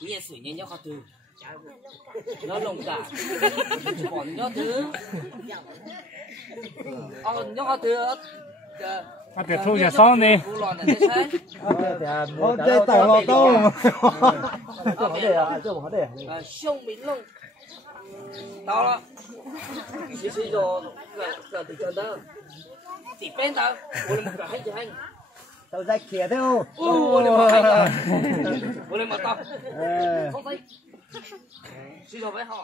夜水年要好多，要弄的，còn nhớ thứ, nhớ好多个。别出去烧呢。我这大老刀嘛，这我这呀，这我这。兄弟弄到了，其实就个就真的，这边的我们个很就很。都在kia đâu. Ủa, lên mà tao. Không thấy. Xin rồi phải hả?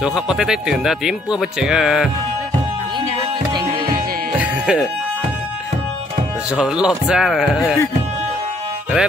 Tôi không có tới tưởng là tím bữa mới chỉnh à. Rồi lọt ra rồi. Đấy.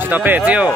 Bữa tao bé tiêu.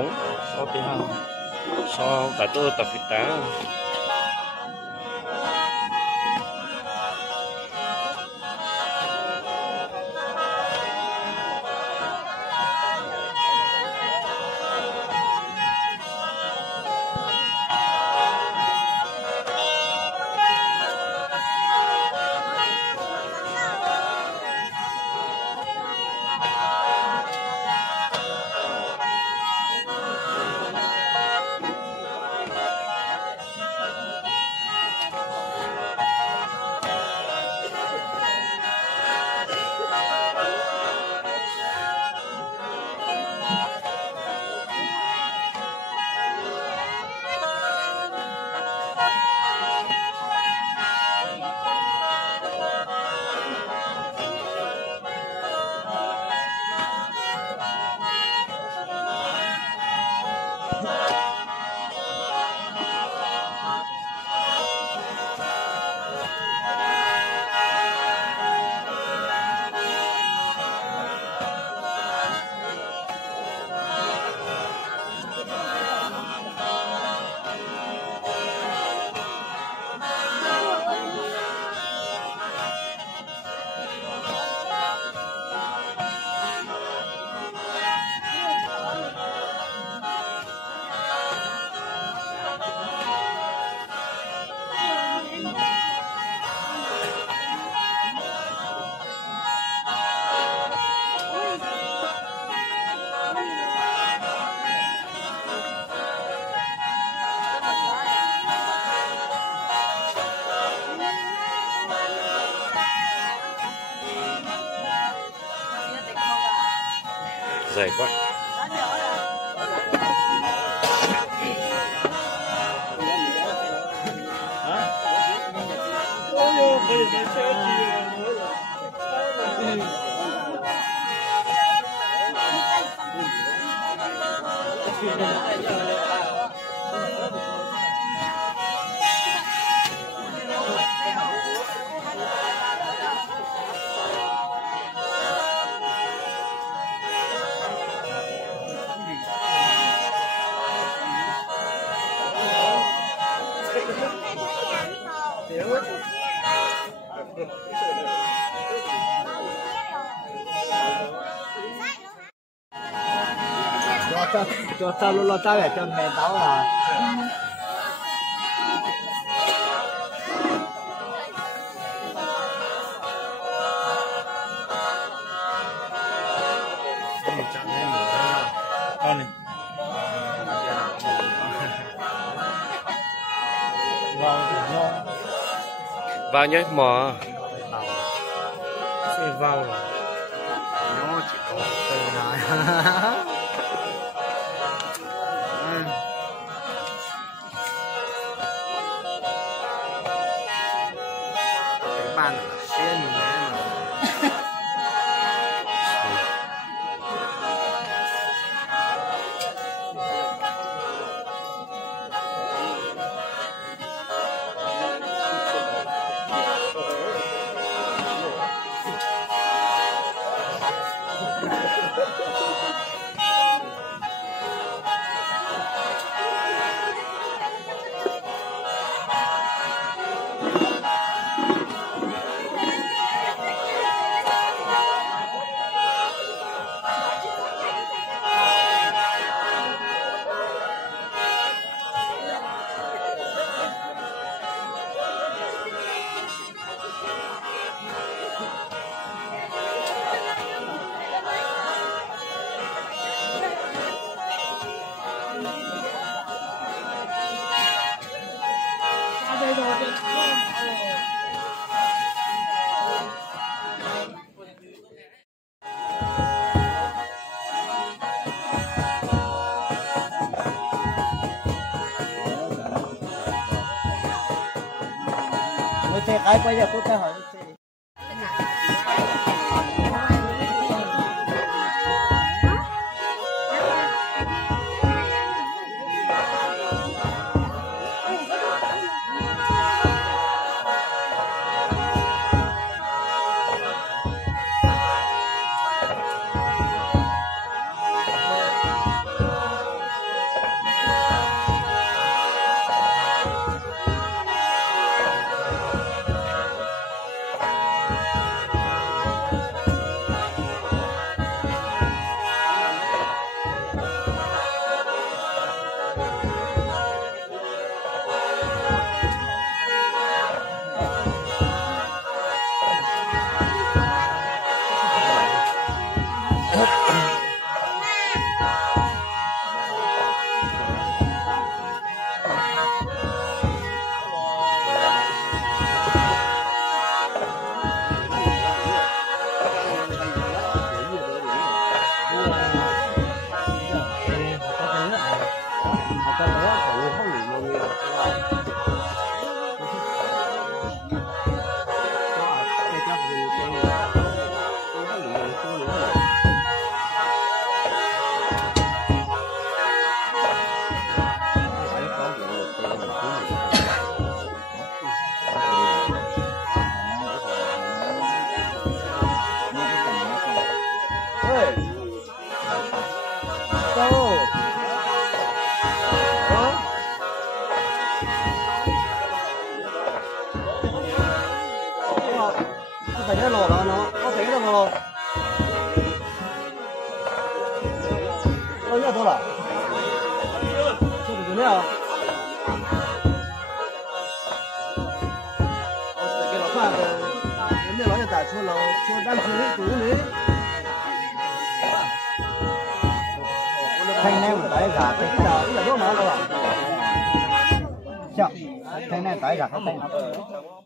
Đúng. 6點啊。So tại tôi tập vịt đá. Dày quá. cho sao lo trái về cho mẹ tao là con này Vào nhé mò. sẽ vào rồi nó chỉ có từ này bạn xuyên nhé mà xe cái bây giờ cô ta hỏi xe cái đấy là của không được mua nhiều. Phải cái lỗ đó nó có thấy được không? Bao nhiêu thôi là? Chưa được nữa à? Cái lỗ khoan rồi, nếu như nóจะตัดช่วงเราช่วงด้านช่วงนี้ตูนี้thanh nem tái giả cái nào bây giờ đâu mà đâu à? Chậm, thanh nem tái giả cái thanh